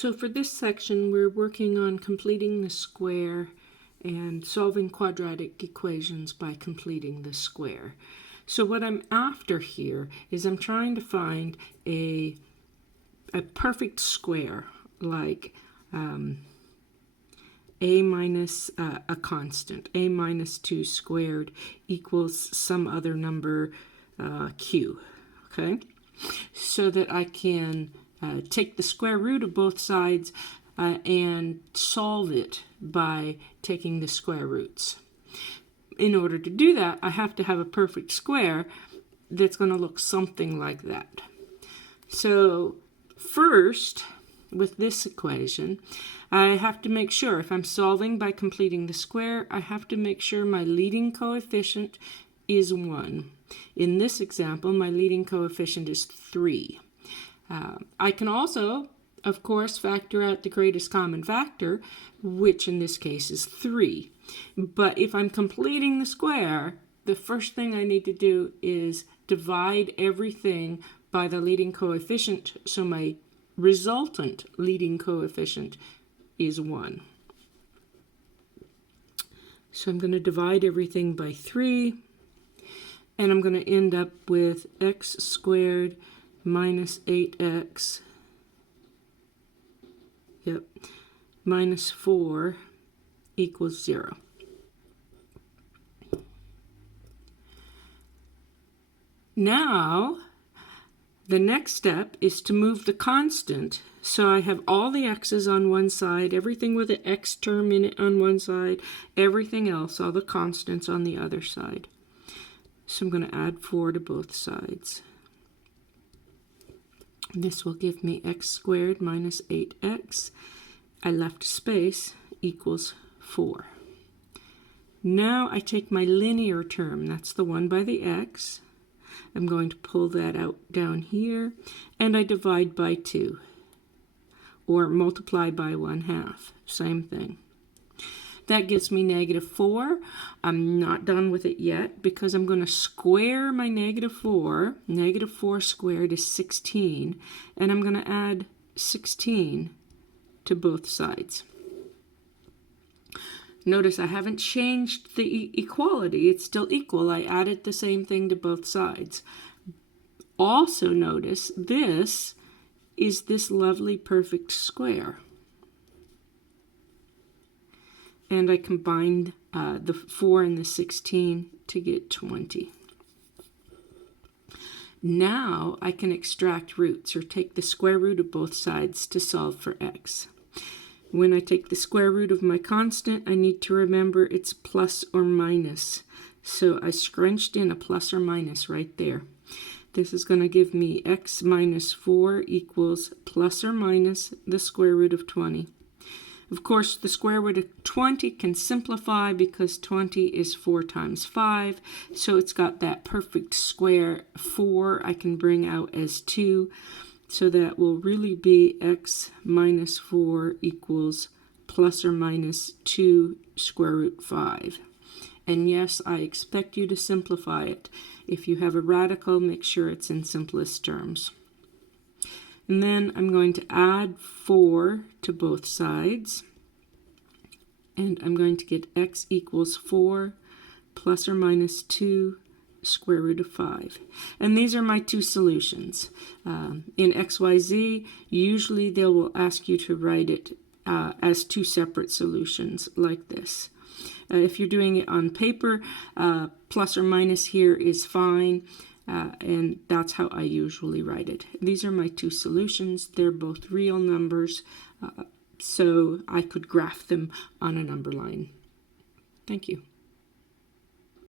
So for this section, we're working on completing the square and solving quadratic equations by completing the square. So what I'm after here is I'm trying to find a perfect square, like a minus a constant, a minus 2 squared equals some other number q, okay? So that I can take the square root of both sides and solve it by taking the square roots. In order to do that, I have to have a perfect square that's going to look something like that. So first, with this equation, I have to make sure, if I'm solving by completing the square, I have to make sure my leading coefficient is 1. In this example, my leading coefficient is 3. I can also, of course, factor out the greatest common factor, which in this case is 3. But if I'm completing the square, the first thing I need to do is divide everything by the leading coefficient, so my resultant leading coefficient is 1. So I'm going to divide everything by 3, and I'm going to end up with x squared minus 8x, minus 4 equals 0. Now, the next step is to move the constant. So I have all the x's on one side, everything with an x term in it on one side, everything else, all the constants on the other side. So I'm going to add 4 to both sides. This will give me x squared minus 8x. I left space equals 4. Now I take my linear term, that's the one by the x. I'm going to pull that out down here, and I divide by 2, or multiply by 1/2, same thing. That gives me negative 4. I'm not done with it yet because I'm going to square my negative 4. Negative 4 squared is 16, and I'm going to add 16 to both sides. Notice I haven't changed the equality. It's still equal. I added the same thing to both sides. Also notice this is this lovely perfect square. And I combined the 4 and the 16 to get 20. Now I can extract roots, or take the square root of both sides to solve for x. When I take the square root of my constant, I need to remember it's plus or minus. So I scrunched in a plus or minus right there. This is going to give me x minus 4 equals plus or minus the square root of 20. Of course, the square root of 20 can simplify because 20 is 4 times 5. So it's got that perfect square. 4 I can bring out as 2. So that will really be x minus 4 equals plus or minus 2 square root 5. And yes, I expect you to simplify it. If you have a radical, make sure it's in simplest terms. And then I'm going to add 4 to both sides. And I'm going to get x equals 4 plus or minus 2 square root of 5. And these are my two solutions. In XYZ, usually they will ask you to write it as two separate solutions like this. If you're doing it on paper, plus or minus here is fine, and that's how I usually write it. These are my two solutions. They're both real numbers, so I could graph them on a number line. Thank you.